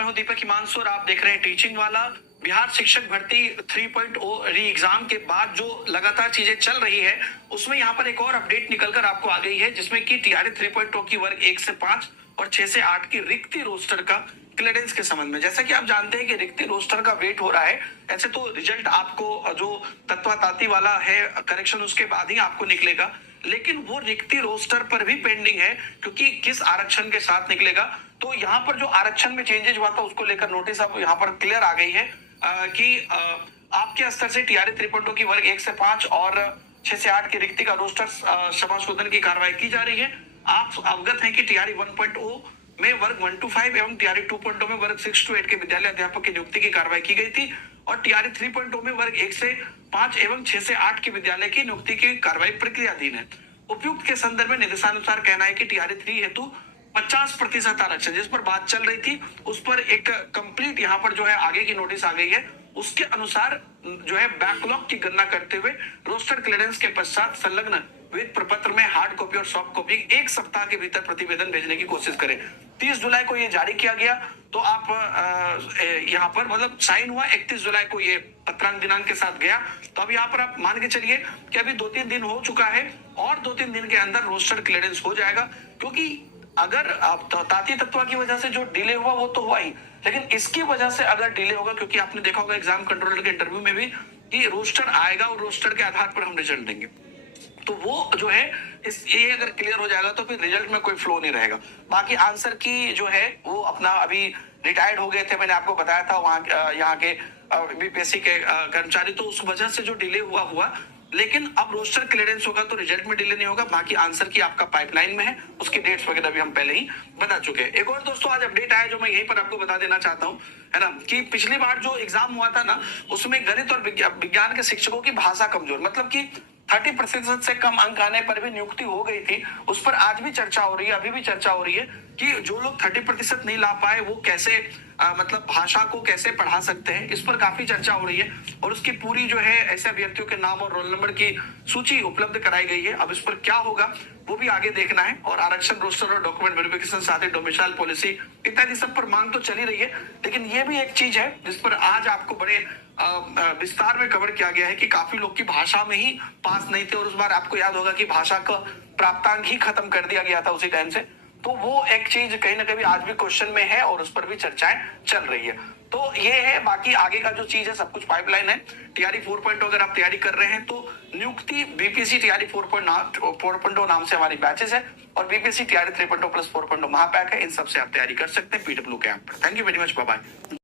मैं हूं दीपक हिमांशु और आप देख रहे हैं टीचिंग वाला। बिहार शिक्षक भर्ती 3.0 री एग्जाम के बाद जो लगातार चीजें चल रही है उसमें यहाँ पर एक और अपडेट निकलकर आपको आ गई है, जिसमें कि टीआरई 3.0 की वर्ग 1 से 5 और 6 से 8 की रिक्ति रोस्टर का क्लियरेंस के संबंध में। जैसा कि आप जानते हैं कि रिक्ति रोस्टर का वेट हो रहा है, ऐसे तो रिजल्ट आपको जो तत्वाताती वाला है करेक्शन उसके बाद ही आपको निकलेगा, लेकिन वो रिक्ति रोस्टर पर भी पेंडिंग है क्योंकि किस आरक्षण के साथ निकलेगा। तो यहाँ पर जो आरक्षण में चेंजेस हुआ था उसको लेकर नोटिस अब यहाँ पर क्लियर आ गई है कि आपके स्तर से टीआरई 3.0 की वर्ग 1 से 5 और 6 से 8 की रिक्ति का रोस्टर समाशोधन की कार्रवाई की जा रही है। आप अवगत हैं कि टीआरई 1.0 में वर्ग 1 to 5 एवं टीआरई 2.0 में वर्ग 6 to 8 के विद्यालय अध्यापक की नियुक्ति की कार्रवाई की गई थी और टीआरई 3.0 में वर्ग 1 से 5 एवं 6 से 8 के विद्यालय की नियुक्ति की कार्रवाई प्रक्रियाधीन है। उपयुक्त के संदर्भ में निर्देशानुसार कहना है कि टीआरई 3 हेतु 50% आरक्षण जिस पर बात चल रही थी उस पर एक कंप्लीट यहाँ पर जो है आगे की नोटिस आ गई है। उसके अनुसार जो है बैकलॉग की गणना करते हुए रोस्टर क्लियरेंस के पश्चात संलग्न वित्त प्रपत्र में हार्ड कॉपी और सॉफ्ट कॉपी 1 सप्ताह के भीतर प्रतिवेदन भेजने की कोशिश करें। 30 जुलाई को ये जारी किया गया, तो आप यहाँ पर मतलब साइन हुआ 31 जुलाई को, ये पत्रांक दिनांक के साथ गया। तो अब यहाँ पर आप मान के चलिए कि अभी 2-3 दिन हो चुका है और 2-3 दिन के अंदर रोस्टर क्लियरेंस हो जाएगा। क्योंकि अगर ताती तत्व की वजह से जो डिले हुआ वो तो हुआ ही, लेकिन इसकी वजह से अगर डिले होगा, क्योंकि आपने देखा होगा एग्जाम कंट्रोलर के इंटरव्यू में भी कि रोस्टर आएगा और रोस्टर के आधार पर हम रिजल्ट देंगे, तो वो जो है ये अगर क्लियर हो जाएगा तो फिर रिजल्ट में कोई फ्लो नहीं रहेगा। बाकी आंसर की जो है वो अपना अभी रिटायर्ड हो गए थे, मैंने आपको बताया था वहां यहाँ के बीपीएससी के कर्मचारी, तो उस वजह से जो डिले हुआ, लेकिन अब रोस्टर क्लियरेंस होगा तो रिजल्ट में डिले नहीं होगा। बाकी आंसर की आपका पाइपलाइन में है, उसकी डेट्स वगैरह भी हम पहले ही बता चुके हैं। एक और दोस्तों आज अपडेट आया जो मैं यहीं पर आपको बता देना चाहता हूँ, है ना, कि पिछली बार जो एग्जाम हुआ था ना उसमें गणित और विज्ञान के शिक्षकों की भाषा कमजोर, मतलब कि 30% से कम अंक आने पर भी नियुक्ति हो गई थी। उस पर आज भी चर्चा हो रही है, अभी भी चर्चा हो रही है कि जो लोग 30% नहीं ला पाए वो कैसे मतलब भाषा को कैसे पढ़ा सकते हैं, इस पर काफी चर्चा हो रही है और उसकी पूरी जो है ऐसे अभ्यर्थियों के नाम और रोल नंबर की सूची उपलब्ध कराई गई है। अब इस पर क्या होगा वो भी आगे देखना है। और आरक्षण रोस्टर और डॉक्यूमेंट वेरिफिकेशन साथ ही डोमिसाइल पॉलिसी इत्यादि सब पर मांग तो चली रही है, लेकिन ये भी एक चीज है जिस पर आज आपको बड़े विस्तार में कवर किया गया है कि काफी लोग की भाषा में ही पास नहीं थे और उस बार आपको याद होगा कि भाषा का प्राप्तांक ही खत्म कर दिया गया था उसी टाइम से। तो वो एक चीज कहीं ना कहीं आज भी क्वेश्चन में है और उस पर भी चर्चाएं चल रही है। तो ये है, बाकी आगे का जो चीज है सब कुछ पाइपलाइन है। टीआरई 4.0 अगर आप तैयारी कर रहे हैं तो नियुक्ति बीपीएससी टीआरई 4.0 नाम से हमारी बैचेस है और बीपीएससी टीआरई 3.0 प्लस 4.0 महापैक है। इन सबसे आप तैयारी कर सकते हैं पीडब्ल्यू के ऐप पर। Thank you very much, bye bye.